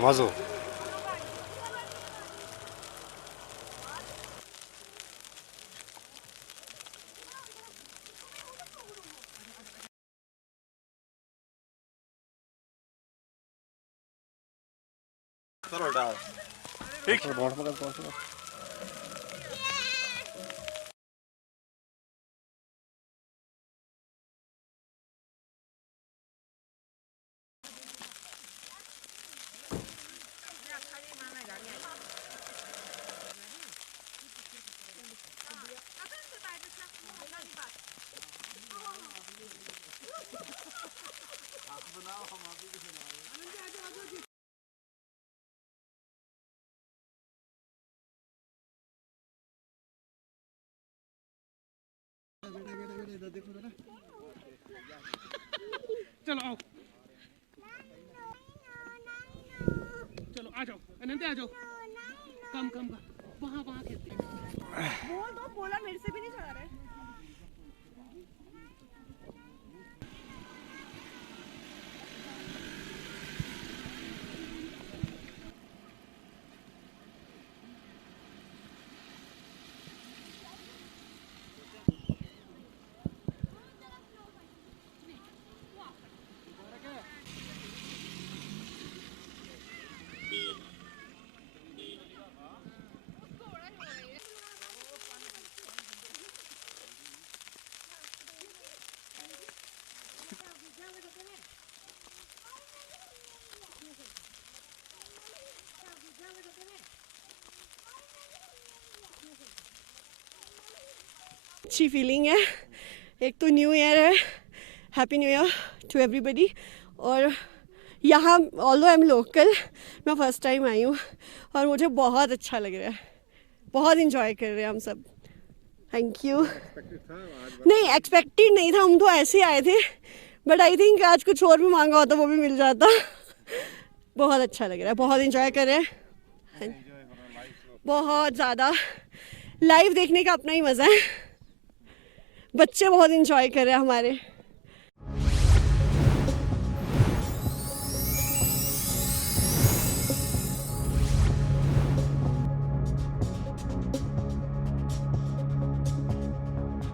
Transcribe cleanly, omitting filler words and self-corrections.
मज़ो। चलो आओ, चलो आ जाओ, अनंत आ जाओ, कम कम कम, वहाँ वहाँ खेलते हैं। बोल दो, बोला मेरे से भी नहीं चढ़ा रहे। अच्छी फीलिंग है। एक तो न्यू ईयर है, happy new year to everybody. और यहाँ ऑल्दो आई एम लोकल, मैं फर्स्ट टाइम आई हूँ और मुझे बहुत अच्छा लग रहा है, बहुत इंजॉय कर रहे हैं हम सब। Thank you. नहीं, एक्सपेक्टेड नहीं था, हम तो ऐसे ही आए थे, बट आई थिंक आज कुछ और भी मांगा होता वो भी मिल जाता। बहुत अच्छा लग रहा है, बहुत इंजॉय कर रहे हैं, बहुत ज़्यादा। लाइव देखने का अपना ही मज़ा है। बच्चे बहुत इंजॉय कर रहे हैं हमारे।